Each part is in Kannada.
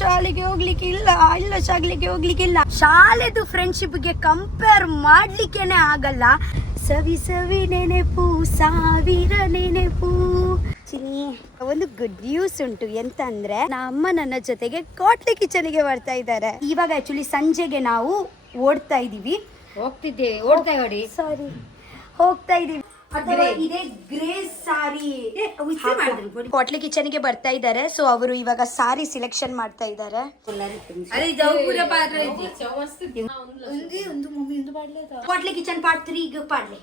ಶಾಲೆಗೆ ಹೋಗ್ಲಿಕ್ಕೆ ಇಲ್ಲ ಶಾಲೆಗೆ ಹೋಗ್ಲಿಕ್ಕೆ ಇಲ್ಲ. ಶಾಲೆದು ಫ್ರೆಂಡ್ಶಿಪ್ಗೆ ಕಂಪೇರ್ ಮಾಡ್ಲಿಕ್ಕೇನೆ ಆಗಲ್ಲ. ಸವಿ ಸವಿ ನೆನೆಪು ಸಾವಿರ ನೆನೆಪು. ಒಂದು ಗುಡ್ ನ್ಯೂಸ್ ಉಂಟು. ಎಂತ ಅಂದ್ರೆ ಅಮ್ಮ ನನ್ನ ಜೊತೆಗೆ ಕೋಟ್ಲಿ ಕಿಚನ್ಗೆ ಬರ್ತಾ ಇದ್ದಾರೆ. ಇವಾಗ ಆಕ್ಚುಲಿ ಸಂಜೆಗೆ ನಾವು ಓಡ್ತಾ ಇದೀವಿ, ಹೋಗ್ತಾ ಇದೀವಿ. ಇದೇ ಗ್ರೇಸ್ ಸಾರಿ ಕೋಟ್ಲಿ ಕಿಚನ್ಗೆ ಬರ್ತಾ ಇದ್ದಾರೆ. ಸೊ ಅವರು ಇವಾಗ ಸಾರಿ ಸಿಲೆಕ್ಷನ್ ಮಾಡ್ತಾ ಇದ್ದಾರೆ. Kotli kitchen part 3 ಪಾಡ್ಲಿ.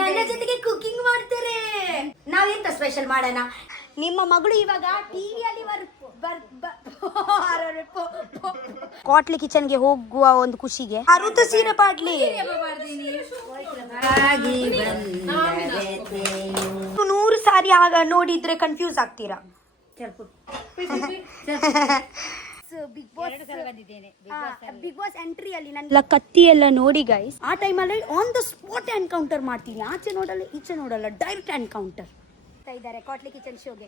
ನನ್ನ ಜೊತೆಗೆ ಕುಕಿಂಗ್ ಮಾಡ್ತಾರೆ. ನಾವೆಂತ ಸ್ಪೆಷಲ್ ಮಾಡೋಣ? ನಿಮ್ಮ ಮಗಳು ಇವಾಗ ಟಿವಿಯಲ್ಲಿ ಕೋಟ್ಲಿ ಕಿಚನ್ಗೆ ಹೋಗುವ ಒಂದು ಖುಷಿಗೆ ಅರುತ ಸೀರೆ ಪಾಡ್ಲಿ 100 ಸಾರಿ ಆಗ ನೋಡಿದ್ರೆ ಕನ್ಫ್ಯೂಸ್ ಆಗ್ತೀರಾ. ಬಿಗ್ ಬಾಸ್ ಎಂಟ್ರಿ ಅಲ್ಲಿ ನನ್ನ ಕತ್ತಿ ಎಲ್ಲ ನೋಡಿ ಗೈಸ್, ಆ ಟೈಮಲ್ಲಿ ಆನ್ ದ ಸ್ಪಾಟ್ ಎನ್ಕೌಂಟರ್ ಮಾಡ್ತೀನಿ. ಆಚೆ ನೋಡಲ್ಲ ಈಚೆ ನೋಡಲ್ಲ, ಡೈರೆಕ್ಟ್ ಎನ್ಕೌಂಟರ್ ಇದ್ದಾರೆ ಕೋಟ್ಲಿ ಕಿಚನ್ ಶೋಗೆ.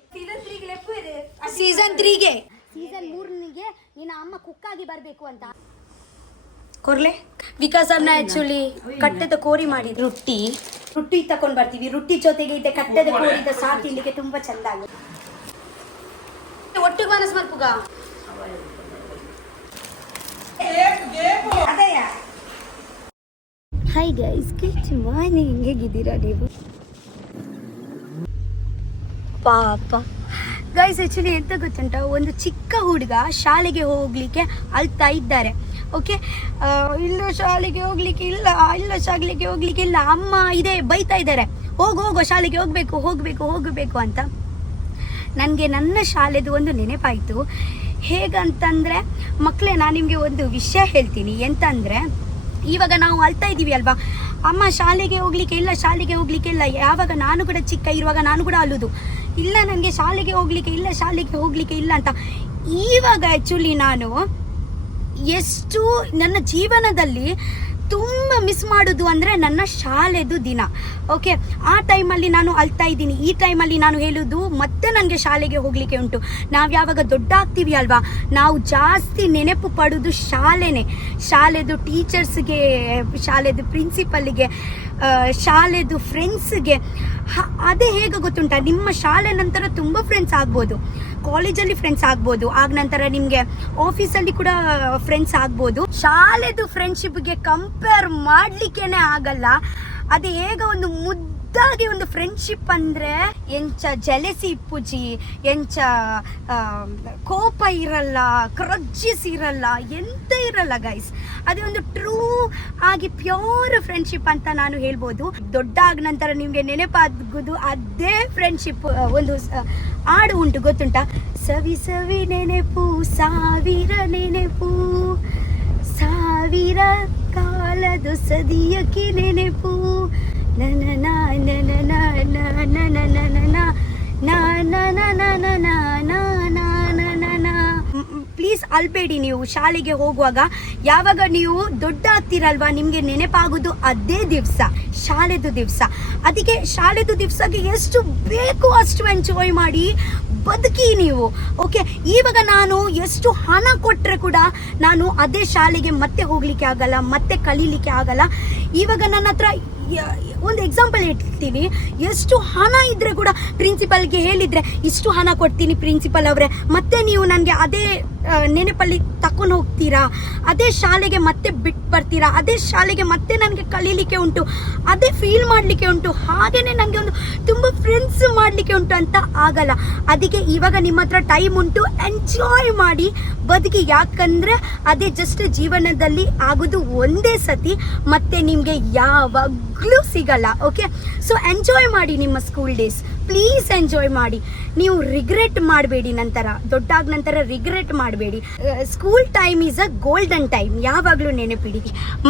ಸೀಸನ್ 3ಗೆ ಸೀಸನ್ 3ಗೆ ನಿನ್ನ ಅಮ್ಮ ಕುಕ್ ಆಗಿ ಬರ್ಬೇಕು ಅಂತ ಕೊರ್ಲೆ. ಬಿಕಾಸ್ ಅನ್ನ ಆಕ್ಚುಲಿ ಕಟ್ಟೆದ ಕೋರಿ ಮಾಡಿದ್ರು. ರೊಟ್ಟಿ ತಕೊಂಡ್ ಬರ್ತೀವಿ. ರೊಟ್ಟಿ ಜೊತೆಗೆ ಇದೆ ಕಟ್ಟೆದ ಕೋರಿದ ಸಾರು ತಿನ್ಲಿಕ್ಕೆ ತುಂಬಾ ಚಂದ ಆಗುತ್ತೆ. ಒಟ್ಟಿಗೆ ಮನಸ್ ಮಲ್ಪುಗ. Hi guys, good morning. ಹೇಗಿದ್ದೀರಾ ನೀವು? ಪಾಪ ಗೈಸ್, ಆಕ್ಚುಲಿ ಎಂತ ಗೊತ್ತುಂಟ, ಒಂದು ಚಿಕ್ಕ ಹುಡುಗ ಶಾಲೆಗೆ ಹೋಗ್ಲಿಕ್ಕೆ ಅಳ್ತಾ ಇದ್ದಾರೆ. ಓಕೆ, ಇಲ್ಲ ಶಾಲೆಗೆ ಹೋಗ್ಲಿಕ್ಕೆ ಇಲ್ಲ, ಅಮ್ಮ ಇದೆ ಬೈತಾ ಇದ್ದಾರೆ, ಹೋಗೋ ಶಾಲೆಗೆ ಹೋಗ್ಬೇಕು ಅಂತ. ನನಗೆ ನನ್ನ ಶಾಲೆದು ಒಂದು ನೆನಪಾಯಿತು. ಹೇಗಂತಂದರೆ ಮಕ್ಕಳೇ, ನಾನು ನಿಮಗೆ ಒಂದು ವಿಷಯ ಹೇಳ್ತೀನಿ. ಎಂತಂದರೆ ಇವಾಗ ನಾವು ಅಳ್ತಾ ಇದ್ದೀವಿ ಅಲ್ವಾ, ಅಮ್ಮ ಶಾಲೆಗೆ ಹೋಗ್ಲಿಕ್ಕೆ ಇಲ್ಲ. ಯಾವಾಗ ನಾನು ಕೂಡ ಚಿಕ್ಕ ಇರುವಾಗ ನಾನು ಕೂಡ ಅಲ್ಲುದು, ಇಲ್ಲ ನನಗೆ ಶಾಲೆಗೆ ಹೋಗ್ಲಿಕ್ಕೆ ಇಲ್ಲ ಅಂತ. ಇವಾಗ ಆ್ಯಕ್ಚುಲಿ ನಾನು ಎಷ್ಟು ನನ್ನ ಜೀವನದಲ್ಲಿ ತುಂಬ ಮಿಸ್ ಮಾಡೋದು ಅಂದರೆ ನನ್ನ ಶಾಲೆದು ದಿನ. ಓಕೆ, ಆ ಟೈಮಲ್ಲಿ ನಾನು ಅಳ್ತಾ ಇದ್ದೀನಿ. ಈ ಟೈಮಲ್ಲಿ ನಾನು ಹೇಳೋದು ಮತ್ತೆ ನನಗೆ ಶಾಲೆಗೆ ಹೋಗಲಿಕ್ಕೆ ಉಂಟು. ನಾವು ಯಾವಾಗ ದೊಡ್ಡ ಆಗ್ತೀವಿ ಅಲ್ವಾ, ನಾವು ಜಾಸ್ತಿ ನೆನಪು ಪಡೋದು ಶಾಲೆದು ಟೀಚರ್ಸ್ಗೆ, ಶಾಲೆದು ಪ್ರಿನ್ಸಿಪಲ್ಗೆ, ಶಾಲೆದು ಫ್ರೆಂಡ್ಸ್ಗೆ. ಅದೇ ಹೇಗೆ ಗೊತ್ತುಂಟ, ನಿಮ್ಮ ಶಾಲೆ ನಂತರ ತುಂಬ ಫ್ರೆಂಡ್ಸ್ ಆಗ್ಬೋದು, ಕಾಲೇಜಲ್ಲಿ ಫ್ರೆಂಡ್ಸ್ ಆಗ್ಬೋದು, ಆಗ ನಂತರ ನಿಮಗೆ ಆಫೀಸಲ್ಲಿ ಕೂಡ ಫ್ರೆಂಡ್ಸ್ ಆಗ್ಬೋದು. ಶಾಲೆದು ಫ್ರೆಂಡ್ಶಿಪ್ಗೆ ಕಂಪೇರ್ ಮಾಡ್ಲಿಕ್ಕೇನೆ ಆಗಲ್ಲ. ಅದು ಹೇಗ ಒಂದು ಮುದ್ದಾಗಿ ಒಂದು ಫ್ರೆಂಡ್ಶಿಪ್ ಅಂದರೆ ಎಂಚ ಜೆಲೆಸಿ ಇಪ್ಪುಜಿ, ಎಂಚ ಕೋಪ ಇರಲ್ಲ, ಕ್ರಜ್ಜಿಸ್ ಇರಲ್ಲ, ಎಂತ ಇರಲ್ಲ ಗೈಸ್. ಅದೇ ಒಂದು ಟ್ರೂ ಆಗಿ ಪ್ಯೂರ್ ಫ್ರೆಂಡ್ಶಿಪ್ ಅಂತ ನಾನು ಹೇಳ್ಬೋದು. ದೊಡ್ಡ ಆಗ ನಂತರ ನಿಮಗೆ ನೆನಪಾಗೋದು ಅದೇ ಫ್ರೆಂಡ್ಶಿಪ್. ಒಂದು ಹಾಡು ಉಂಟು ಗೊತ್ತುಂಟ, ಸವಿ ಸವಿ ನೆನೆಪು ಸಾವಿರ ನೆನೆಪು, ಸಾವಿರ ಕಾಲದು ಸದಿಯಕ್ಕೆ ನೆನೆಪು, ಪ್ಲೀಸ್ ಅಲ್ಬೇಡಿ. ನೀವು ಶಾಲೆಗೆ ಹೋಗುವಾಗ ಯಾವಾಗ ನೀವು ದೊಡ್ಡ ಆಗ್ತೀರಲ್ವಾ, ನಿಮಗೆ ನೆನಪಾಗೋದು ಅದೇ ದಿವಸ, ಶಾಲೆದು ದಿವಸ. ಅದಕ್ಕೆ ಶಾಲೆದು ದಿವಸಕ್ಕೆ ಎಷ್ಟು ಬೇಕು ಅಷ್ಟು ಎಂಜಾಯ್ ಮಾಡಿ ಬದುಕಿ ನೀವು. ಓಕೆ, ಇವಾಗ ನಾನು ಎಷ್ಟು ಹಣ ಕೊಟ್ಟರೆ ಕೂಡ ನಾನು ಅದೇ ಶಾಲೆಗೆ ಮತ್ತೆ ಹೋಗ್ಲಿಕ್ಕೆ ಆಗಲ್ಲ, ಮತ್ತೆ ಕಲೀಲಿಕ್ಕೆ ಆಗಲ್ಲ. ಇವಾಗ ನನ್ನ ಹತ್ರ ಒಂದು ಎಕ್ಸಾಂಪಲ್ ಹೇಳ್ತೀನಿ. ಎಷ್ಟು ಹಣ ಇದ್ರೆ ಕೂಡ ಪ್ರಿನ್ಸಿಪಲ್ಗೆ ಹೇಳಿದ್ರೆ ಇಷ್ಟು ಹಣ ಕೊಡ್ತೀನಿ ಪ್ರಿನ್ಸಿಪಲ್ ಅವರೇ, ಮತ್ತೆ ನೀವು ನನಗೆ ಅದೇ ನೆನಪಲ್ಲಿ ತಕೊಂಡು ಹೋಗ್ತೀರಾ, ಅದೇ ಶಾಲೆಗೆ ಮತ್ತೆ ಬಿಟ್ಟು ಬರ್ತೀರಾ, ಅದೇ ಶಾಲೆಗೆ ಮತ್ತೆ ನನಗೆ ಕಲೀಲಿಕ್ಕೆ ಉಂಟು, ಅದೇ ಫೀಲ್ ಮಾಡಲಿಕ್ಕೆ ಉಂಟು, ಹಾಗೇನೆ ನನಗೆ ಒಂದು ತುಂಬ ಫ್ರೆಂಡ್ಸ್ ಮಾಡಲಿಕ್ಕೆ ಉಂಟು ಅಂತ ಆಗಲ್ಲ. ಅದಕ್ಕೆ ಇವಾಗ ನಿಮ್ಮ ಹತ್ರ ಟೈಮ್ ಉಂಟು, ಎಂಜಾಯ್ ಮಾಡಿ ಬದುಕಿ. ಯಾಕಂದ್ರೆ ಅದೇ ಜಸ್ಟ್ ಜೀವನದಲ್ಲಿ ಆಗೋದು ಒಂದೇ ಸತಿ, ಮತ್ತೆ ನಿಮಗೆ ಯಾವಾಗಲೂ ಸಿಗಲ್ಲ. ಓಕೆ, ಸೊ ಎಂಜಾಯ್ ಮಾಡಿ ನಿಮ್ಮ ಸ್ಕೂಲ್ ಡೇಸ್, ಪ್ಲೀಸ್ ಎಂಜಾಯ್ ಮಾಡಿ. ನೀವು ರಿಗ್ರೆಟ್ ಮಾಡಬೇಡಿ, ದೊಡ್ಡಾದ ನಂತರ ರಿಗ್ರೆಟ್ ಮಾಡಬೇಡಿ. School time is a golden time, ಯಾವಾಗಲೂ ನೆನಪಿಡಿ.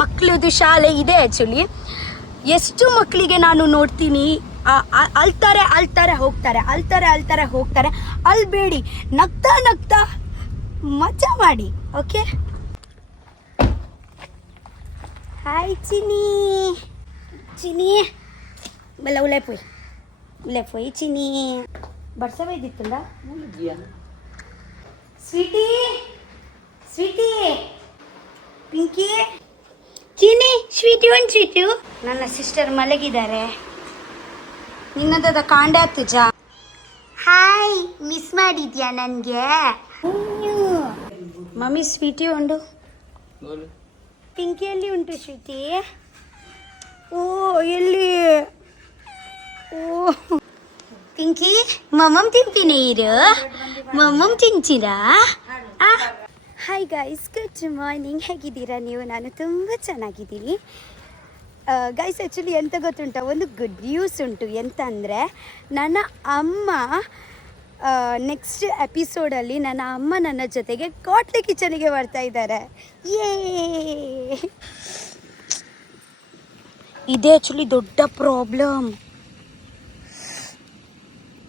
ಮಕ್ಕಳದು ಶಾಲೆ ಇದೆ ಆ್ಯಕ್ಚುಲಿ. ಎಷ್ಟು ಮಕ್ಕಳಿಗೆ ನಾನು ನೋಡ್ತೀನಿ, ಅಳ್ತಾರೆ ಹೋಗ್ತಾರೆ. ಅಳ್ಬೇಡಿ, ನಗ್ತಾ ಮಜಾ ಮಾಡಿ. ಓಕೆ, ಹಾಯ್ ಚಿನಿ ಬಲ್ಲ ಉಲೈ ಪೋಯ್ Le foi chini. Barsava idittunda? Sweetie, sweetie, Pinky, ಚೀನಿ, ಸ್ವೀಟಿ ಒಂದು ಸ್ವೀಟು. ನನ್ನ ಸಿಸ್ಟರ್ ಮಲಗಿದ್ದಾರೆ. ನಿನ್ನದ ಕಾಂಡೆ ತುಜ. ಹಾಯ್, ಮಿಸ್ ಮಾಡಿದ್ಯಾ ನನಗೆ? ಮಮ್ಮಿ ಸ್ವೀಟಿ ಉಂಡು. ಪಿಂಕಿ ಎಲ್ಲಿ ಉಂಟು ಸ್ವೀಟಿ? ಓ ಎಲ್ಲಿ? ಓ ಪಿಂಕಿ, ಮಮ್ಮಮ್ ತಿಂಪಿನೇ ಇರು. ಮಮ್ಮಮ್ ತಿಂತೀರಾ? Hi guys, good morning. ಹೇಗಿದ್ದೀರಾ ನೀವು? ನಾನು ತುಂಬ ಚೆನ್ನಾಗಿದ್ದೀನಿ ಗೈಸ್. ಆ್ಯಕ್ಚುಲಿ ಎಂತ ಗೊತ್ತುಂಟ, ಒಂದು ಗುಡ್ ನ್ಯೂಸ್ ಉಂಟು. ಎಂತ ಅಂದರೆ, ನನ್ನ ಅಮ್ಮ ನೆಕ್ಸ್ಟ್ ಎಪಿಸೋಡಲ್ಲಿ ನನ್ನ ಅಮ್ಮ ನನ್ನ ಜೊತೆಗೆ ಕಾಟ್ಲೆ ಕಿಚನಿಗೆ ಬರ್ತಾ ಇದ್ದಾರೆ. ಏ ಇದೇ ಆ್ಯಕ್ಚುಲಿ ದೊಡ್ಡ ಪ್ರಾಬ್ಲಮ್.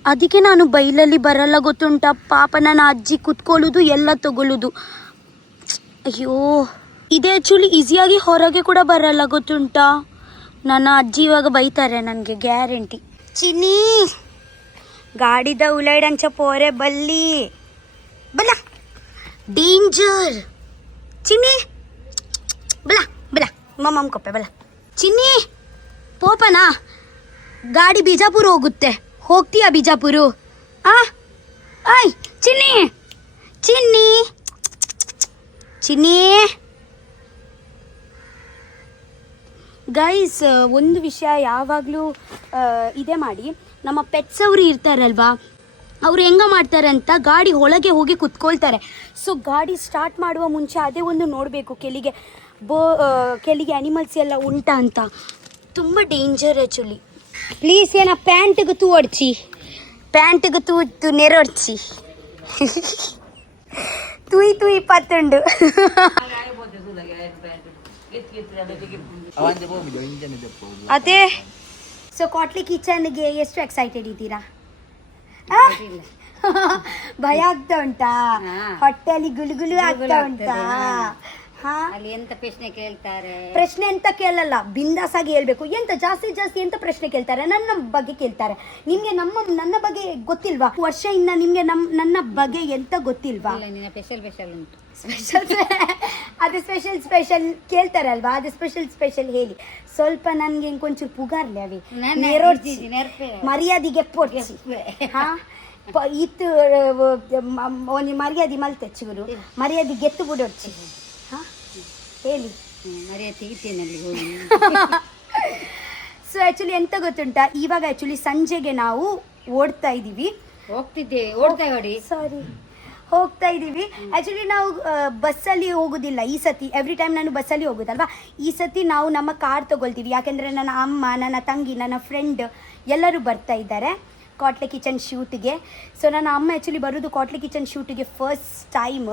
ಅದಕ್ಕೆ ನಾನು ಬೈಲಲ್ಲಿ ಬರಲ್ಲ ಗೊತ್ತುಂಟ. ಪಾಪ ನನ್ನ ಅಜ್ಜಿ ಕುತ್ಕೊಳ್ಳೋದು ಎಲ್ಲ ತಗೊಳ್ಳೋದು. ಅಯ್ಯೋ, ಇದೇ ಆ್ಯಕ್ಚುಲಿ ಈಸಿಯಾಗಿ ಹೊರಗೆ ಕೂಡ ಬರಲ್ಲ ಗೊತ್ತುಂಟ. ನನ್ನ ಅಜ್ಜಿ ಇವಾಗ ಬೈತಾರೆ ನನಗೆ ಗ್ಯಾರಂಟಿ. ಚಿನ್ನಿ, ಗಾಡಿದ ಉಲೈಡಂಚ ಪೋರೆ ಬಲ್ಲಿ ಬಲ ಡೇಂಜರ್. ಚಿನ್ನಿ ಬಲ ಬಲ ಮಮ್ಮಮ್ಮ ಕೊಪ್ಪೆ ಬಲ. ಚಿನ್ನಿ ಪೋಪನಾ, ಗಾಡಿ ಬಿಜಾಪುರ ಹೋಗುತ್ತೆ. ಹೋಗ್ತೀಯಾ ಬಿಜಾಪುರು? ಆಯ್ ಚಿನ್ನಿ, ಚಿನ್ನಿ, ಚಿನ್ನಿ. ಗೈಸ್, ಒಂದು ವಿಷಯ ಯಾವಾಗಲೂ ಇದೇ ಮಾಡಿ, ನಮ್ಮ ಪೆಟ್ಸ್ ಅವರು ಇರ್ತಾರಲ್ವಾ, ಅವರು ಹೆಂಗೆ ಮಾಡ್ತಾರೆ ಅಂತ ಗಾಡಿ ಒಳಗೆ ಹೋಗಿ ಕುತ್ಕೊಳ್ತಾರೆ. ಸೊ ಗಾಡಿ ಸ್ಟಾರ್ಟ್ ಮಾಡುವ ಮುಂಚೆ ಅದೇ ಒಂದು ನೋಡಬೇಕು, ಕೆಲಿಗೆ ಅನಿಮಲ್ಸ್ ಎಲ್ಲ ಉಂಟಾ ಅಂತ. ತುಂಬ ಡೇಂಜರ್ ಆ್ಯಕ್ಚುಲಿ. ಪ್ಲೀಸ್ ಏನ ಪ್ಯಾಂಟ್ಗೆ ತೂ ಹೊಡ್ಚಿ, ಪ್ಯಾಂಟ್ಗೆ ತೂ ನೆರೊಡ್ಚಿ. ತುಯ್ ತುಯ್ ಪತ್ತುಂಡು. ಅದೇ. ಸೊ ಕಾಟ್ಲಿ ಕಿಚನ್ಗೆ ಎಷ್ಟು ಎಕ್ಸೈಟೆಡ್ ಇದ್ದೀರಾ? ಭಯ ಆಗ್ತಾ ಉಂಟಾ? ಹೊಟ್ಟೆಲಿ ಗುಳುಗುಳು ಆಗ್ತಾ ಉಂಟಾ? ಅಲ್ಲಿ ಎಂತ ಪ್ರಶ್ನೆ ಕೇಳ್ತಾರೆ? ಪ್ರಶ್ನೆ ಎಂತ ಕೇಳಲ್ಲ, ಬಿಂದಾಸಾಗಿ ಹೇಳ್ಬೇಕು. ಎಂತ ಜಾಸ್ತಿ ಎಂತ ಪ್ರಶ್ನೆ ಕೇಳ್ತಾರೆ? ನನ್ನ ಬಗ್ಗೆ ಕೇಳ್ತಾರೆ. ನಿಮ್ಗೆ ನನ್ನ ಬಗ್ಗೆ ಗೊತ್ತಿಲ್ವಾ? ವರ್ಷದಿಂದ ನಿಮ್ಗೆ ನನ್ನ ಬಗ್ಗೆ ಎಂತ ಗೊತ್ತಿಲ್ವಾ? ಸ್ಪೆಷಲ್ ಉಂಟು. ಅದು ಸ್ಪೆಷಲ್ ಕೇಳ್ತಾರಲ್ವಾ, ಅದು ಸ್ಪೆಷಲ್ ಹೇಳಿ. ಸ್ವಲ್ಪ ನನ್ಗೆ ಕೊಂಚೂರು ಪುಗಾರ್ಲಿ ಅವಿ ಮರ್ಯಾದಿಗೆ ಪೊಡ್ಸಿ. ಇತ್ತು ಒಂದು ಮರ್ಯಾದೆ ಮಲ್ತೆಚ್ಚುಗುರು, ಮರ್ಯಾದೆ ಗೆತ್ತು ಬಿಡೊಡ್ಸಿ. ಹೇಳಿ. ಸೊ ಆ್ಯಕ್ಚುಲಿ ಎಂತ ಗೊತ್ತುಂಟಾ, ಇವಾಗ ಆ್ಯಕ್ಚುಲಿ ಸಂಜೆಗೆ ನಾವು ಓಡ್ತಾ ಇದ್ದೀವಿ. ಹೋಗ್ತಾ ಇದ್ದೀವಿ. ಆ್ಯಕ್ಚುಲಿ ನಾವು ಬಸ್ಸಲ್ಲಿ ಹೋಗೋದಿಲ್ಲ ಈ ಸತಿ. ಎವ್ರಿ ಟೈಮ್ ನಾನು ಬಸ್ಸಲ್ಲಿ ಹೋಗೋದಲ್ವಾ, ಈ ಸತಿ ನಾವು ನಮ್ಮ ಕಾರ್ ತೊಗೊಳ್ತೀವಿ. ಯಾಕೆಂದರೆ ನನ್ನ ಅಮ್ಮ, ನನ್ನ ತಂಗಿ, ನನ್ನ ಫ್ರೆಂಡ್ ಎಲ್ಲರೂ ಬರ್ತಾ ಇದ್ದಾರೆ ಕಾಟ್ಲೆ ಕಿಚನ್ ಶೂಟಿಗೆ. ಸೊ ನನ್ನ ಅಮ್ಮ ಆ್ಯಕ್ಚುಲಿ ಬರೋದು ಕಾಟ್ಲೆ ಕಿಚನ್ ಶೂಟಿಗೆ ಫಸ್ಟ್ ಟೈಮ್.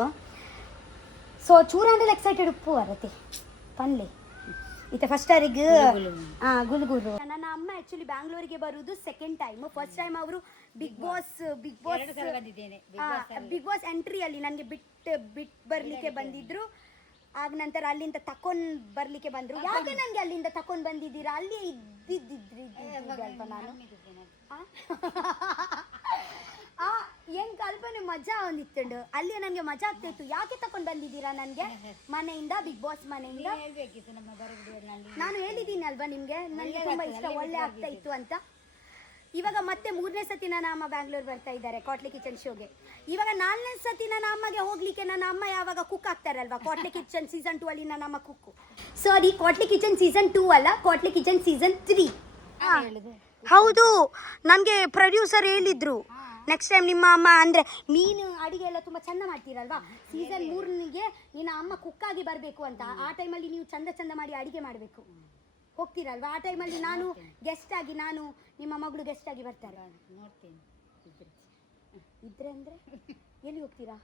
ಸೊ ಚೂರ ಅಂದ್ರೆ ಎಕ್ಸೈಟೆಡ್ ಉಪ್ಪು ಬರತ್ತೆ ಪನ್ಲೆ ಇತ್ತೆ ಫಸ್ಟ್ ಅವರಿಗೆ ಗುಲ್ಗುರು. ನನ್ನ ಅಮ್ಮ ಆ್ಯಕ್ಚುಲಿ ಬ್ಯಾಂಗ್ಳೂರಿಗೆ ಬರುವುದು ಸೆಕೆಂಡ್ ಟೈಮ್. ಫಸ್ಟ್ ಟೈಮ್ ಅವರು ಬಿಗ್ ಬಾಸ್ ಎಂಟ್ರಿಯಲ್ಲಿ ನನಗೆ ಬಿಟ್ಟು ಬರಲಿಕ್ಕೆ ಬಂದಿದ್ರು. ಆಗ ನಂತರ ಅಲ್ಲಿಂದ ತಕೊಂಡು ಬರಲಿಕ್ಕೆ ಬಂದರು. ಯಾಕೆ ನನಗೆ ಅಲ್ಲಿಂದ ತಕೊಂಡು ಬಂದಿದ್ದೀರಾ? ಅಲ್ಲಿ ಇದ್ದಿದ್ರಿ ಅಲ್ವಾ ನಾನು? ಹೆಂಗ್ ಕಲ್ಪನೆ ಮಜಾ ಒಂದಿತ್ತುಂಡು. ಅಲ್ಲಿ ನನಗೆ ಮಜಾ ಆಗ್ತಾ ಇತ್ತು. ಯಾಕೆ ತಕೊಂಡು ಬಂದಿದ್ದೀರಾ ನನಗೆ ಮನೆಯಿಂದ, ಬಿಗ್ ಬಾಸ್ ಮನೆಯಿಂದ? ನಾನು ಹೇಳಿದ್ದೀನಿ ಅಲ್ವಾ ನಿಮಗೆ, ನನಗೆ ತುಂಬ ಇಷ್ಟ, ಒಳ್ಳೆ ಆಗ್ತಾ ಇತ್ತು ಅಂತ. ಇವಾಗ ಮತ್ತೆ 3ನೇ ಸತಿ ನನ್ನ ಅಮ್ಮ ಬ್ಯಾಂಗ್ಳೂರ್ ಬರ್ತಾ ಇದ್ದಾರೆ ಕಾಟ್ಲೆ ಕಿಚನ್ ಶೋಗೆ. ಇವಾಗ 4ನೇ ಸತಿ ನನ್ನ ಅಮ್ಮಗೆ ಹೋಗ್ಲಿಕ್ಕೆ ನನ್ನ ಅಮ್ಮ ಯಾವಾಗ ಕುಕ್ ಆಗ್ತಾರಲ್ವಾ, ಕಾಟ್ಲೆ ಕಿಚನ್ ಸೀಸನ್ 2 ಅಲ್ಲಿ ನನ್ನ ಅಮ್ಮ ಕುಕ್ಕು. ಸಾರಿ, ಕಾಟ್ಲೆ ಕಿಚನ್ ಸೀಸನ್ 2 ಅಲ್ಲ, ಕಾಟ್ಲೆ ಕಿಚನ್ ಸೀಸನ್ 3. ಹೌದು, ನನಗೆ ಪ್ರೊಡ್ಯೂಸರ್ ಹೇಳಿದ್ರು ನೆಕ್ಸ್ಟ್ ಟೈಮ್ ನಿಮ್ಮ ಅಮ್ಮ ಅಂದರೆ ನೀನು ಅಡುಗೆ ಎಲ್ಲ ತುಂಬ ಚೆಂದ ಮಾಡ್ತೀರಲ್ವಾ, ಸೀಸನ್ 3ಗೆ ನಿನ್ನ ಅಮ್ಮ ಕುಕ್ಕಾಗಿ ಬರಬೇಕು ಅಂತ. ಆ ಟೈಮಲ್ಲಿ ನೀವು ಚಂದ ಮಾಡಿ ಅಡುಗೆ ಮಾಡಬೇಕು. ಹೋಗ್ತೀರಲ್ವಾ? ಆ ಟೈಮಲ್ಲಿ ನಾನು ಗೆಸ್ಟ್ ಆಗಿ, ನಾನು ನಿಮ್ಮ ಮಗಳು ಗೆಸ್ಟ್ ಆಗಿ ಬರ್ತಾರೆ. ನೋಡ್ತೀನಿ. ಇದ್ರೆ ಅಂದರೆ ಎಲ್ಲಿ ಹೋಗ್ತೀರಾ?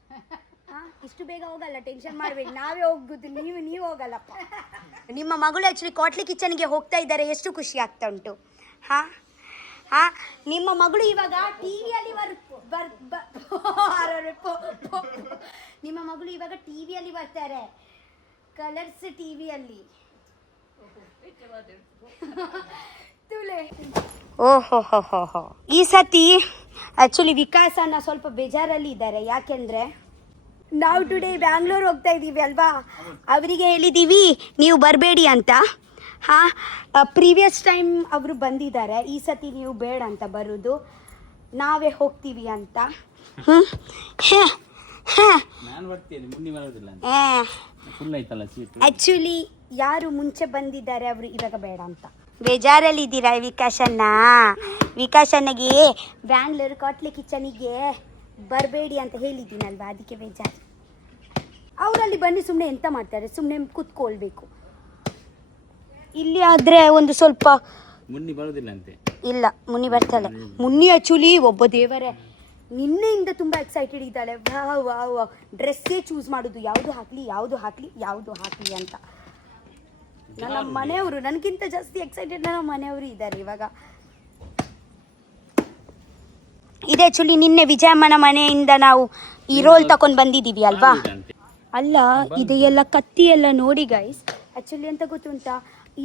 ಇಷ್ಟು ಬೇಗ ಹೋಗಲ್ಲ, ಟೆನ್ಷನ್ ಮಾಡಬೇಡಿ, ನಾವೇ ಹೋಗುದು, ನೀವು ಹೋಗಲ್ಲಪ್ಪ. ನಿಮ್ಮ ಮಗಳು ಆ್ಯಕ್ಚುಲಿ ಕಾಟ್ಲೆ ಕಿಚನ್ಗೆ ಹೋಗ್ತಾ ಇದ್ದಾರೆ. ಎಷ್ಟು ಖುಷಿ ಆಗ್ತಾ ಉಂಟು. ನಿಮ್ಮ ಮಗಳು ಇವಾಗ ಟಿವಿಯಲ್ಲಿ ನಿಮ್ಮ ಮಗಳು ಇವಾಗ ಟಿವಿಯಲ್ಲಿ ಬರ್ತಾರೆ, ಕಲರ್ಸ್ ಟಿವಿಯಲ್ಲಿ. ಓಹೋ ಹೋ ಹೋ ಹೋ. ಈ ಸತಿ ಆಕ್ಚುಲಿ ವಿಕಾಸನ ಸ್ವಲ್ಪ ಬೇಜಾರಲ್ಲಿ ಇದ್ದಾರೆ. ಯಾಕೆಂದ್ರೆ ನಾವು ಟುಡೇ ಬ್ಯಾಂಗ್ಳೂರ್ ಹೋಗ್ತಾ ಇದ್ದೀವಿ ಅಲ್ವಾ, ಅವರಿಗೆ ಹೇಳಿದ್ದೀವಿ ನೀವು ಬರಬೇಡಿ ಅಂತ. ಹಾಂ, ಪ್ರೀವಿಯಸ್ ಟೈಮ್ ಅವರು ಬಂದಿದ್ದಾರೆ, ಈ ಸತಿ ನೀವು ಬೇಡ ಅಂತ ಬರೋದು, ನಾವೇ ಹೋಗ್ತೀವಿ ಅಂತ. ಆಕ್ಚುಲಿ ಯಾರು ಮುಂಚೆ ಬಂದಿದ್ದಾರೆ ಅವರು ಇವಾಗ ಬೇಡ ಅಂತ ಬೇಜಾರಲ್ಲಿ ಇದ್ದೀರಾ ವಿಕಾಸಣ್ಣಗೆ ಬ್ಯಾಂಗ್ಳೂರ್ ಕಾಟ್ಲೆ ಕಿಚನಿಗೆ ಬರಬೇಡಿ ಅಂತ ಹೇಳಿದ್ದೀನಲ್ವಾ, ಅದಕ್ಕೆ ಬೇಜಾರು. ಅವರಲ್ಲಿ ಬನ್ನಿ ಸುಮ್ಮನೆ ಎಂತ ಮಾಡ್ತಾರೆ, ಸುಮ್ಮನೆ ಕೂತ್ಕೊಳ್ಬೇಕು. ಇಲ್ಲಿ ಆದರೆ ಒಂದು ಸ್ವಲ್ಪ ಮುನ್ನಿ ಬರೋದಿಲ್ಲ ಅಂತೆ. ಇಲ್ಲ, ಮುನ್ನಿ ಬರ್ತಾಳೆ. ಮುನ್ನಿ ಆ್ಯಕ್ಚುಲಿ ಒಬ್ಬ ದೇವರೇ, ನಿನ್ನೆಯಿಂದ ತುಂಬ ಎಕ್ಸೈಟೆಡ್ ಇದ್ದಾಳೆ. ವಾ ಡ್ರೆಸ್ಸೇ ಚೂಸ್ ಮಾಡೋದು, ಯಾವುದು ಹಾಕಲಿ ಅಂತ. ನನ್ನ ಮನೆಯವರು ನನಗಿಂತ ಜಾಸ್ತಿ ಎಕ್ಸೈಟೆಡ್ ನನ್ನ ಮನೆಯವರು ಇದ್ದಾರೆ ಇವಾಗ. ಇದೆ ಆ್ಯಕ್ಚುಲಿ ನಿನ್ನೆ ವಿಜಯಮ್ಮನ ಮನೆಯಿಂದ ನಾವು ಈ ರೋಲ್ ತಗೊಂಡು ಬಂದಿದ್ದೀವಿ ಅಲ್ವಾ. ಅಲ್ಲ, ಇದೆಲ್ಲ ಕತ್ತಿ ಎಲ್ಲ ನೋಡಿ ಗೈಸ್. ಆ್ಯಕ್ಚುಲಿ ಅಂತ ಗೊತ್ತುಂಟಾ,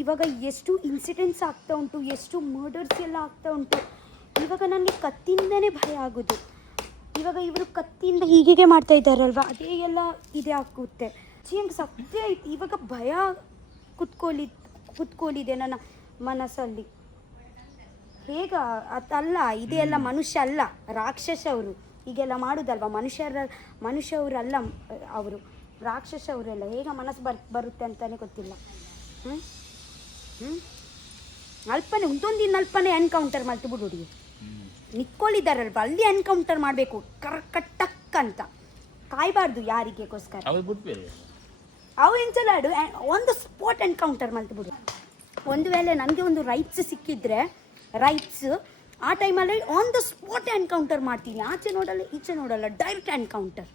ಇವಾಗ ಎಷ್ಟು ಇನ್ಸಿಡೆಂಟ್ಸ್ ಆಗ್ತಾ ಉಂಟು, ಎಷ್ಟು ಮರ್ಡರ್ಸ್ ಎಲ್ಲ ಆಗ್ತಾ ಉಂಟು. ಇವಾಗ ನನಗೆ ಕತ್ತಿಯಿಂದನೇ ಭಯ ಆಗೋದು. ಇವಾಗ ಇವರು ಕತ್ತಿಯಿಂದ ಹೀಗೆ ಮಾಡ್ತಾ ಇದ್ದಾರಲ್ವ, ಅದೇ ಎಲ್ಲ ಇದೇ ಆಗುತ್ತೆ. ಹೆಂಗೆ ಸತ್ಯ ಐತಿ. ಇವಾಗ ಭಯ ಕುತ್ಕೊಳ್ಳಿದೆ ನನ್ನ ಮನಸ್ಸಲ್ಲಿ. ಹೇಗ ಅದಲ್ಲ, ಇದೇ ಎಲ್ಲ ಮನುಷ್ಯ ಅಲ್ಲ, ರಾಕ್ಷಸ ಅವರು ಹೀಗೆಲ್ಲ ಮಾಡೋದಲ್ವ. ಮನುಷ್ಯವರಲ್ಲ ಅವರು, ರಾಕ್ಷಸ ಅವರೆಲ್ಲ. ಹೇಗೆ ಮನಸ್ಸು ಬರುತ್ತೆ ಅಂತಲೇ ಗೊತ್ತಿಲ್ಲ. ಅಲ್ಪನೆ ಒಂದೊಂದಿನ ಅಲ್ಪನೆ ಎನ್ಕೌಂಟರ್ ಮಾಡ್ತು ಬಿಡುಡಿ. ನಿಕ್ಕೊಳ್ಳಿದ್ದಾರಲ್ವ, ಅಲ್ಲಿ ಎನ್ಕೌಂಟರ್ ಮಾಡಬೇಕು ಕಟ್ಟಕ್ ಅಂತ, ಕಾಯಬಾರ್ದು ಯಾರಿಗೆಗೋಸ್ಕರ. ಅವು ಎಂಚಲಾಡು ಒಂದು ಸ್ಪಾಟ್ ಎನ್ಕೌಂಟರ್ ಮಾಡ್ತು ಬಿಡು. ಒಂದು ವೇಳೆ ನನಗೆ ಒಂದು ರೈಟ್ಸ್ ಸಿಕ್ಕಿದ್ರೆ ಆ ಟೈಮಲ್ಲಿ ಆನ್ ದ ಸ್ಪಾಟ್ ಎನ್ಕೌಂಟರ್ ಮಾಡ್ತೀನಿ. ಆಚೆ ನೋಡಲ್ಲ, ಈಚೆ ನೋಡಲ್ಲ, ಡೈರೆಕ್ಟ್ ಎನ್ಕೌಂಟರ್.